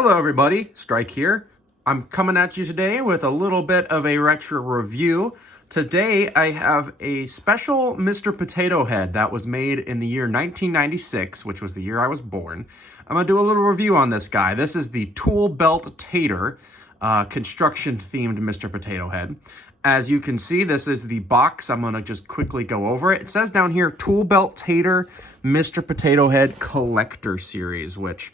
Hello everybody, Strike here. I'm coming at you today with a little bit of a retro review. Today I have a special Mr. Potato Head that was made in the year 1996, which was the year I was born. I'm going to do a little review on this guy. This is the Tool Belt Tater, construction-themed Mr. Potato Head. As you can see, this is the box. I'm going to just quickly go over it. It says down here, Tool Belt Tater Mr. Potato Head Collector Series, which,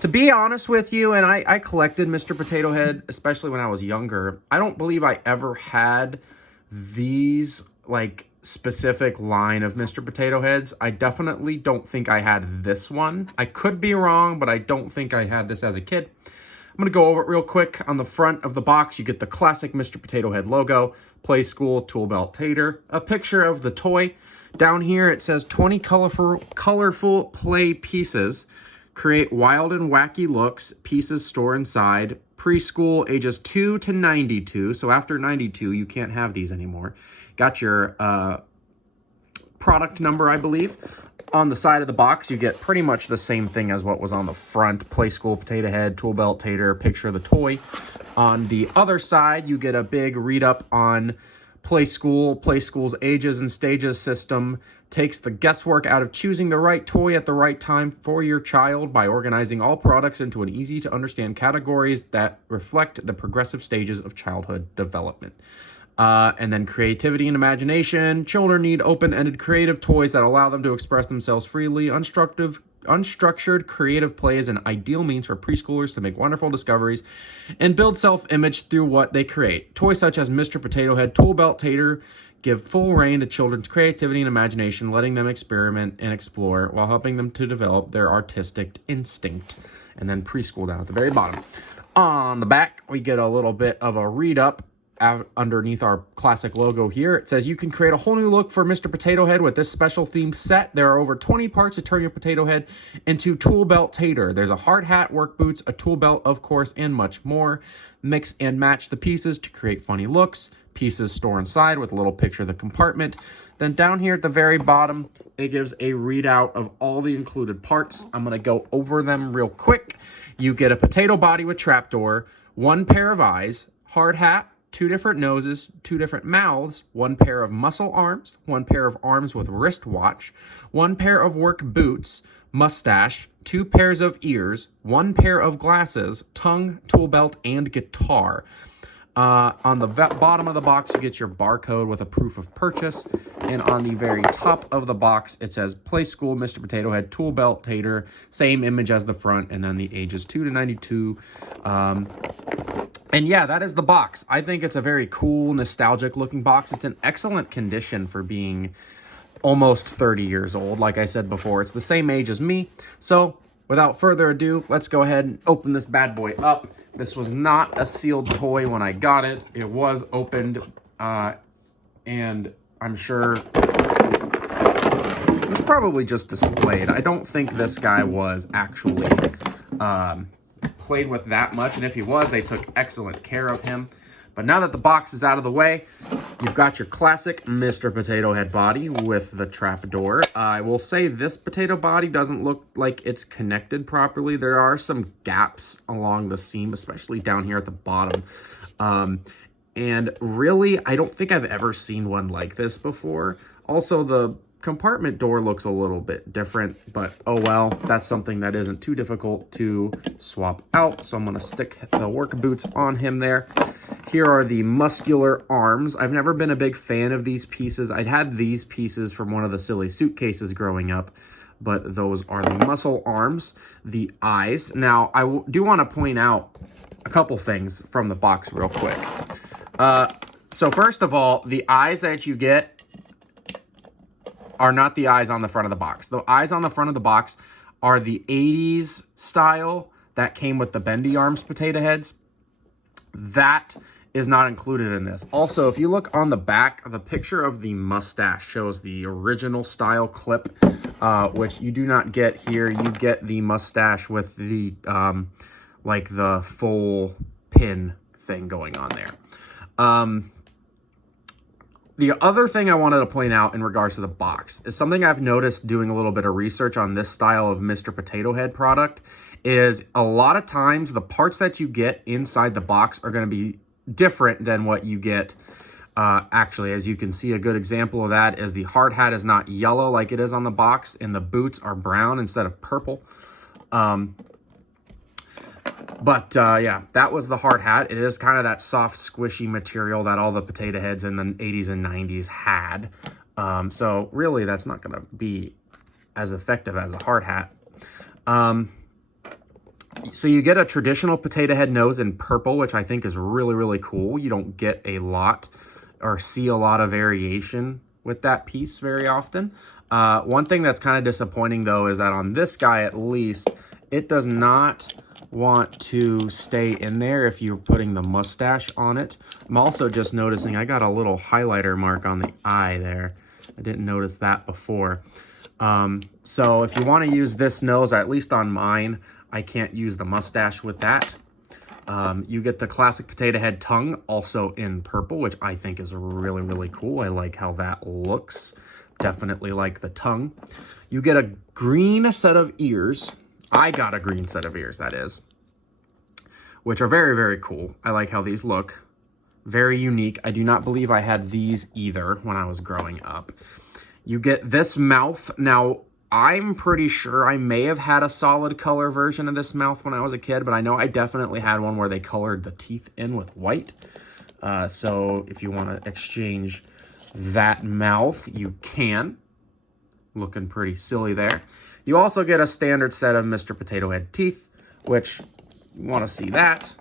to be honest with you, and I collected Mr. Potato Head, especially when I was younger. I don't believe I ever had these, like, specific line of Mr. Potato Heads. I definitely don't think I had this one. I could be wrong, but I don't think I had this as a kid. I'm going to go over it real quick. On the front of the box, you get the classic Mr. Potato Head logo, Playskool, Tool Belt Tater, a picture of the toy. Down here, it says 20 colorful play pieces. Create wild and wacky looks. Pieces store inside. Preschool, ages 2 to 92. So after 92, you can't have these anymore. Got your product number, I believe. On the side of the box, you get pretty much the same thing as what was on the front. Playskool, Potato Head, Tool Belt Tater, picture of the toy. On the other side, you get a big read-up on Playskool. Playschool's ages and stages system takes the guesswork out of choosing the right toy at the right time for your child by organizing all products into an easy-to-understand categories that reflect the progressive stages of childhood development. And then creativity and imagination. Children need open-ended creative toys that allow them to express themselves freely. Unstructured creative play is an ideal means for preschoolers to make wonderful discoveries and build self-image through what they create. Toys such as Mr. Potato Head, Tool Belt Tater give full rein to children's creativity and imagination, letting them experiment and explore while helping them to develop their artistic instinct. And then preschool down at the very bottom. On the back, we get a little bit of a read-up underneath our classic logo here. It says you can create a whole new look for Mr. Potato Head with this special themed set. There are over 20 parts to turn your potato head into Tool Belt Tater. There's a hard hat, work boots, a tool belt, of course, and much more. Mix and match the pieces to create funny looks. Pieces store inside with a little picture of the compartment. Then down here at the very bottom, it gives a readout of all the included parts. I'm going to go over them real quick. You get a potato body with trapdoor, one pair of eyes, hard hat, 2 different noses, 2 different mouths, 1 pair of muscle arms, 1 pair of arms with wristwatch, 1 pair of work boots, mustache, 2 pairs of ears, 1 pair of glasses, tongue, tool belt, and guitar. On the bottom of the box, you get your barcode with a proof of purchase. And on the very top of the box, it says Playskool, Mr. Potato Head, Tool Belt Tater. Same image as the front, and then the ages 2 to 92. And yeah, that is the box. I think it's a very cool, nostalgic looking box. It's in excellent condition for being almost 30 years old. Like I said before, it's the same age as me. So without further ado, let's go ahead and open this bad boy up. This was not a sealed toy when I got it. It was opened, and I'm sure it was probably just displayed. I don't think this guy was actually played with that much, and if he was, they took excellent care of him. But now that the box is out of the way, you've got your classic Mr. Potato Head body with the trapdoor. I will say this potato body doesn't look like it's connected properly. There are some gaps along the seam, especially down here at the bottom. And really, I don't think I've ever seen one like this before. Also, the compartment door looks a little bit different, but oh well, that's something that isn't too difficult to swap out. So I'm going to stick the work boots on him there. Here are the muscular arms. I've never been a big fan of these pieces. I'd had these pieces from one of the silly suitcases growing up, but those are the muscle arms. The eyes. Now, I do want to point out a couple things from the box real quick. So first of all, the eyes that you get are not the eyes on the front of the box. The eyes on the front of the box are the 80s style that came with the bendy arms potato heads. That is not included in this. Also, if you look on the back, the picture of the mustache shows the original style clip, which you do not get here. You get the mustache with the, like the full pin thing going on there. The other thing I wanted to point out in regards to the box is something I've noticed doing a little bit of research on this style of Mr. Potato Head product is a lot of times the parts that you get inside the box are going to be different than what you get actually. As you can see, a good example of that is the hard hat is not yellow like it is on the box, and the boots are brown instead of purple. Yeah, that was the hard hat. It is kind of that soft, squishy material that all the potato heads in the 80s and 90s had. So really, that's not going to be as effective as a hard hat. So you get a traditional potato head nose in purple, which I think is really, really cool. You don't get a lot or see a lot of variation with that piece very often. One thing that's kind of disappointing, though, is that on this guy, at least, it does not want to stay in there if you're putting the mustache on it. I'm also just noticing I got a little highlighter mark on the eye there. I didn't notice that before. So if you want to use this nose, or at least on mine, I can't use the mustache with that. You get the classic potato head tongue also in purple, which I think is really, really cool. I like how that looks. Definitely like the tongue. You get a green set of ears. I got a green set of ears, that is, which are very, very cool. I like how these look. Very unique. I do not believe I had these either when I was growing up. You get this mouth. Now, I'm pretty sure I may have had a solid color version of this mouth when I was a kid, but I know I definitely had one where they colored the teeth in with white. So if you want to exchange that mouth, you can. Looking pretty silly there. You also get a standard set of Mr. Potato Head teeth, which you want to see that.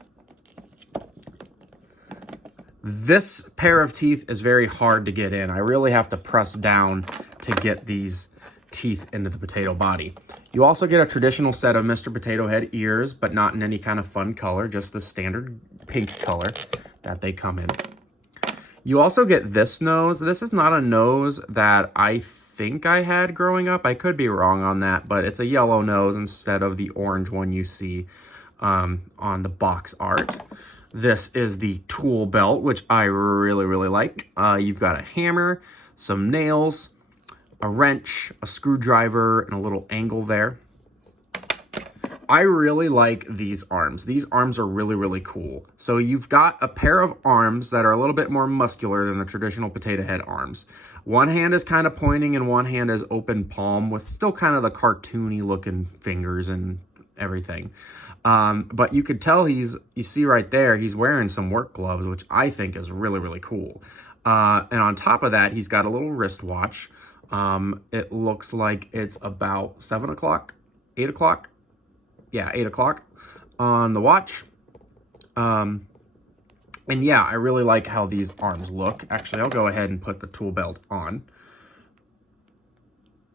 This pair of teeth is very hard to get in. I really have to press down to get these teeth into the potato body. You also get a traditional set of Mr. Potato Head ears, but not in any kind of fun color, just the standard pink color that they come in. You also get this nose. This is not a nose that I think I had growing up. I could be wrong on that, but it's a yellow nose instead of the orange one you see on the box art. This is the tool belt, which I really, really like. You've got a hammer, some nails, a wrench, a screwdriver, and a little angle there. I really like these arms. These arms are really, really cool. So you've got a pair of arms that are a little bit more muscular than the traditional potato head arms. One hand is kind of pointing and one hand is open palm with still kind of the cartoony looking fingers and everything. But you could tell you see right there, he's wearing some work gloves, which I think is really, really cool. And on top of that, he's got a little wristwatch. It looks like it's about 7 o'clock, 8 o'clock. Yeah, 8 o'clock on the watch. And yeah, I really like how these arms look. Actually, I'll go ahead and put the tool belt on.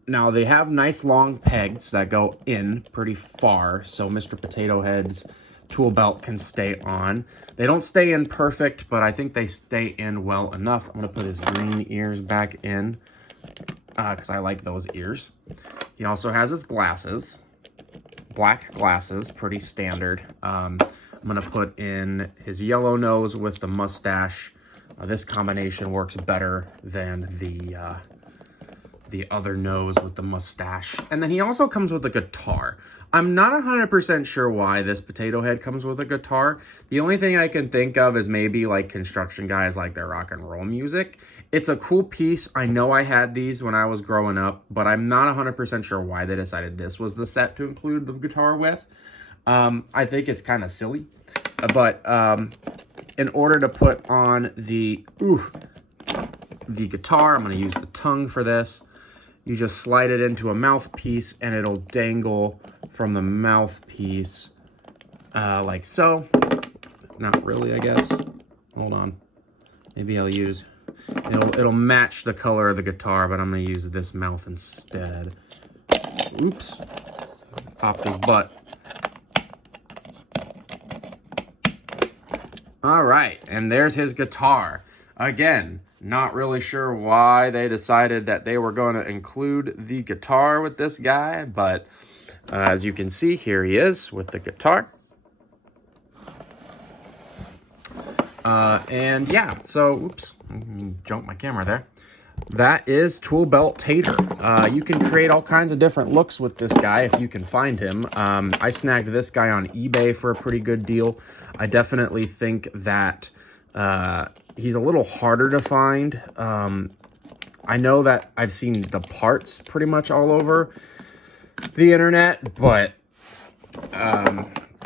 Now, they have nice long pegs that go in pretty far, so Mr. Potato Head's tool belt can stay on. They don't stay in perfect, but I think they stay in well enough. I'm going to put his green ears back in because I like those ears. He also has his glasses. Black glasses, pretty standard. I'm going to put in his yellow nose with the mustache. This combination works better than the other nose with the mustache. And then he also comes with a guitar. I'm not 100% sure why this potato head comes with a guitar. The only thing I can think of is maybe like construction guys like their rock and roll music. It's a cool piece. I know I had these when I was growing up, but I'm not 100% sure why they decided this was the set to include the guitar with. I think it's kind of silly, but in order to put on the guitar, I'm going to use the tongue for this. You just slide it into a mouthpiece and it'll dangle from the mouthpiece like so. Not really, I guess. Hold on. Maybe I'll use... It'll match the color of the guitar, but I'm going to use this mouth instead. Oops. Popped his butt. All right, and there's his guitar. Again, not really sure why they decided that they were going to include the guitar with this guy, but as you can see, here he is with the guitar. And yeah, so, oops, jumped my camera there. That is Tool Belt Tater. You can create all kinds of different looks with this guy if you can find him. I snagged this guy on eBay for a pretty good deal. I definitely think that he's a little harder to find. I know that I've seen the parts pretty much all over the internet, but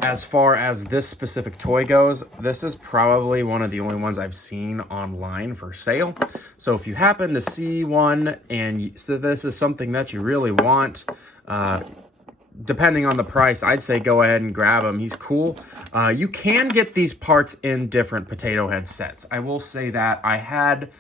as far as this specific toy goes, this is probably one of the only ones I've seen online for sale. So if you happen to see one and so this is something that you really want, depending on the price, I'd say go ahead and grab him. He's cool. You can get these parts in different potato head sets. I will say that I had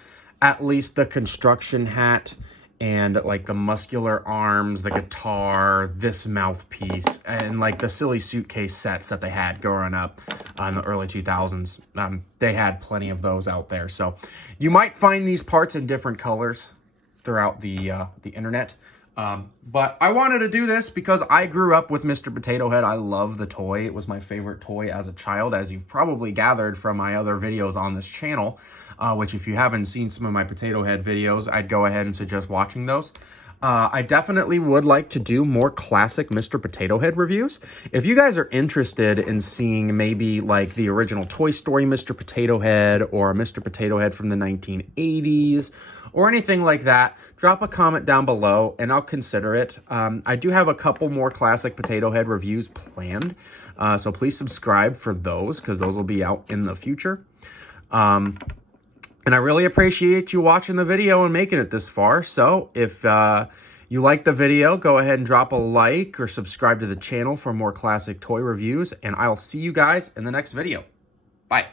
at least the construction hat and like the muscular arms, the guitar, this mouthpiece, and like the silly suitcase sets that they had growing up in the early 2000s. They had plenty of those out there. So you might find these parts in different colors throughout the internet. But I wanted to do this because I grew up with Mr. Potato Head. I love the toy. It was my favorite toy as a child, as you've probably gathered from my other videos on this channel. Which if you haven't seen some of my Potato Head videos, I'd go ahead and suggest watching those. I definitely would like to do more classic Mr. Potato Head reviews. If you guys are interested in seeing maybe like the original Toy Story Mr. Potato Head or Mr. Potato Head from the 1980s or anything like that, drop a comment down below and I'll consider it. I do have a couple more classic Potato Head reviews planned, so please subscribe for those because those will be out in the future. And I really appreciate you watching the video and making it this far. So if you like the video, go ahead and drop a like or subscribe to the channel for more classic toy reviews. And I'll see you guys in the next video. Bye.